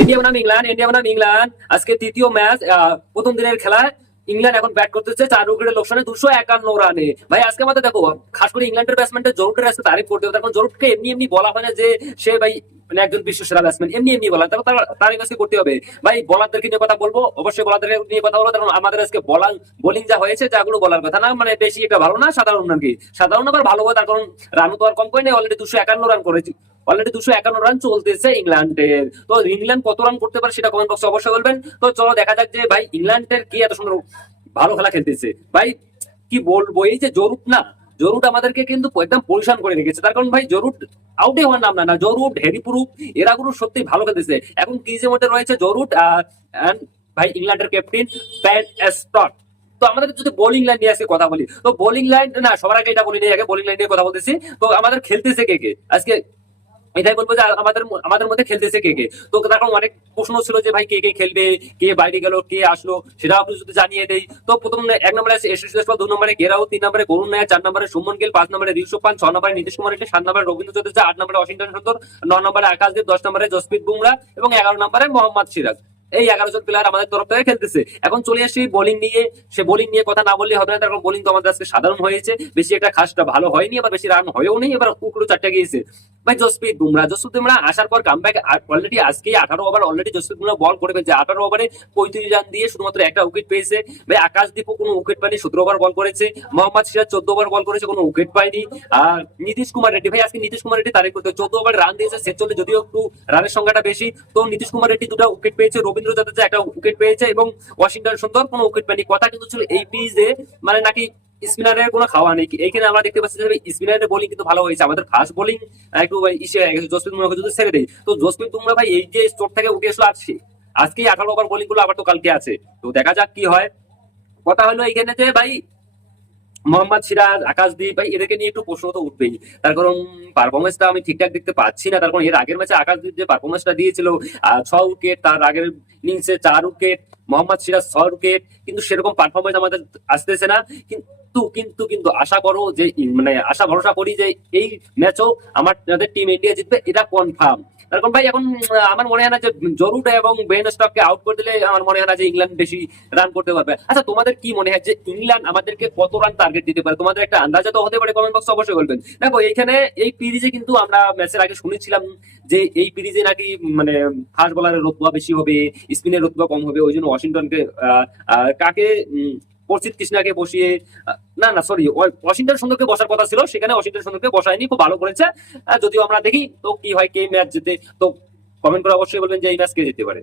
India বনাম England, India বনাম England আজকে তৃতীয় ম্যাচ, প্রথম দিনের খেলায় ইংল্যান্ড এখন ব্যাট করতেছে 4 উইকেটের লোকসানে 251 রানে। ভাই আজকে আমাদের দেখো, খাস করে ইংল্যান্ডের ব্যাটসম্যানদের জরুটের আজকে তারিফ করতে হবে। কারণ জরুটকে এমনি এমনি বলা হয় না যে সে ভাই মানে একজন বিশ্ব সেরা ব্যাটসম্যান, এমনি এমনি বলা, তারপর তারিফ আজকে করতে হবে। ভাই বোলারদেরকে নিয়ে কথা বলবো, অবশ্যই বোলারদের নিয়ে কথা বলবো, কারণ আমাদের আজকে বোলিং যা হয়েছে যাগুলো বলার কথা না, মানে বেশি একটা ভালো না, সাধারণ আর কি, সাধারণ আবার ভালো হয়। তার কারণ রানও তো আর কম করে নেই, অলরেডি 251 রান করেছি, অলরেডি 251 রান চলতেছে ইংল্যান্ডের। তো ইংল্যান্ড কত রান করতে পারে সেটা কমেন্ট বক্সে অবশ্যই বলবেন। তো চলো দেখা যাক যে ভাই ইংল্যান্ডের কি এত সুন্দর ভালো খেলা খেলতেছে। ভাই কি বলবো, এই যে জরুট না, জরুট আমাদেরকে কিন্তু একদম পরিশান করে রেখেছে। তার কারণ ভাই জরুট আউটে হওয়ার নাম না, জরুট হ্যারিপুরুপ এরা গুলো সত্যি ভালো খেলতেছে। এখন ক্রিজের মধ্যে রয়েছে জরুট আর ভাই ইংল্যান্ডের ক্যাপ্টেন প্যাট স্টট। তো আমাদের যদি বোলিং লাইন নিয়ে আজকে কথা বলি, তো বোলিং লাইন না, সবার আগে এটা বলি নিয়ে আগে বোলিং লাইন নিয়ে কথা বলতেছি। তো আমাদের খেলতেছে কে কে আজকে, এটাই বলবো যে আমাদের আমাদের মধ্যে খেলতেছে কে কে। তো তখন অনেক প্রশ্ন ছিল যে ভাই কে কে খেলবে, কে বাইরে গেল, কে আসলো, সেটা আপনি যদি জানিয়ে দেই। তো প্রথম 1 নম্বরে আছে এসএস জয়সওয়াল, 2 নম্বরে গেরাও, 3 নম্বরে করুণ নায়ার, 4 নম্বরে সুমন গিল, 5 নম্বরে ঋষভ পান্ট, 6 নম্বরে নীতিশ কুমার রেড্ডি, 7 নম্বরে রবীন্দ্র জাদেজা, 8 নম্বরে ওয়াশিংটন সুন্দর, 9 নম্বরে আকাশদীপ, 10 নম্বরে জসপ্রীত বুমরা এবং 11 নম্বরে মোহাম্মদ সিরাজ। এই 11 জন প্লেয়ার আমাদের তরফ থেকে খেলতেছে। এখন চলে আসি বোলিং নিয়ে। সে বোলিং নিয়ে কথা না বললে হবে না, কারণ বোলিং তো আমাদের আজকে সাধারণ হয়েছে, বেশি একটা খাসটা ভালো হয়নি, আবার বেশি রান হয়েও নেই, এবার কুকুরও 4টা গিয়েছে। ভাই জসপ্রীত বুমরা আসার পর কামব্যাক, অলরেডি আজকে 18 ওভার অলরেডি জসপ্রীত বুমরা বল করে ফেলছে। 18 ওভারে 35 রান দিয়ে শুধুমাত্র একটা উইকেট পেয়েছে। ভাই আকাশদীপও কোনো উইকেট পায়নি, 17 ওভার বল করেছে। মোহাম্মদ সিরাজ 14 ওভার বল করেছে, কোনো উইকেট পায়নি। আর নীতিশ কুমার রেড্ডি, ভাই আজকে নীতিশ কুমার রেড্ডি তারিফ করতে, 14 ওভার রান দিয়েছে 46, যদিও একটু রানের সংখ্যাটা বেশি। তো নীতিশ কুমার রেড্ডি 2টা উইকেট পেয়েছে, রবীন্দ্র জাদেজা 1টা উইকেট পেয়েছে এবং ওয়াশিংটন সুন্দর কোনো উইকেট পায়নি। কথা কিন্তু ছিল এই পিচে মানে নাকি স্পিনারের কোনো খাওয়া নেই। এইখানে আমরা দেখতে পাচ্ছি যে স্পিনারের বোলিং কিন্তু ভালো হয়েছে, আমাদের ফাস্ট বোলিং একটু ইসে হয়ে গেছে। জসপ্রীত বুমরাকে যদি ছেড়ে দেয়, তো জসপ্রীত বুমরা ভাই এই যে স্টোর থেকে উঠে এসলো আজকেই 18 ওভার বোলিং গুলো, আবার তো কালকে আছে। তো দেখা যাক কি হয়। কথা হলো এইখানে যে ভাই মোহাম্মদ সিরাজ, আকাশদীপ, ভাই এদেরকে নিয়ে একটু প্রশ্ন তো উঠবেই। তার কারণ পারফরমেন্সটা আমি ঠিকঠাক দেখতে পাচ্ছি না। তার কারণ এর আগের ম্যাচে আকাশদীপ যে পারফরমেন্সটা দিয়েছিল 6 উইকেট, তার আগের ইনিংসে 4 উইকেট, মোহাম্মদ সিরাজ 6 উইকেট, কিন্তু সেরকম পারফরমেন্স আমাদের আসতেছে না। কিন্তু কিন্তু কিন্তু আশা করো যে মানে আশা ভরসা করি যে এই ম্যাচও আমাদের টিম ইন্ডিয়া জিতবে, এটা কনফার্ম। কারণ ভাই এখন আমার মনে হয় না যে জরুট এবং বেন স্টককে আউট করে দিলে আমার মনে হয় না যে ইংল্যান্ড বেশি রান করতে পারবে। আচ্ছা তোমাদের কি মনে হয় যে ইংল্যান্ড আমাদেরকে কত রান টার্গেট দিতে পারে? তোমাদের একটা আন্দাজা তো হতে পারে, কমেন্ট বক্সে অবশ্যই বলবেন। দেখো এইখানে এই সিরিজে কিন্তু আমরা ম্যাচের আগে শুনেছিলাম যে এই সিরিজে নাকি মানে ফাস্ট বোলারের রতুয়া বেশি হবে, স্পিনের রতুয়া কম হবে, ওই জন্য ওয়াশিংটনকে কাকে প্রসিদ্ধ কৃষ্ণাকে বসিয়ে না না সরি ওয়াশিংটন সুন্দরকে বসার কথা ছিল, সেখানে ওয়াশিংটন সুন্দরকে বসায়নি, খুব ভালো করেছে। যদিও আমরা দেখি তো কি হয়, কে ম্যাচ জিতে। তো কমেন্ট করে অবশ্যই বলবেন যে এই ম্যাচ কে জিততে পারে।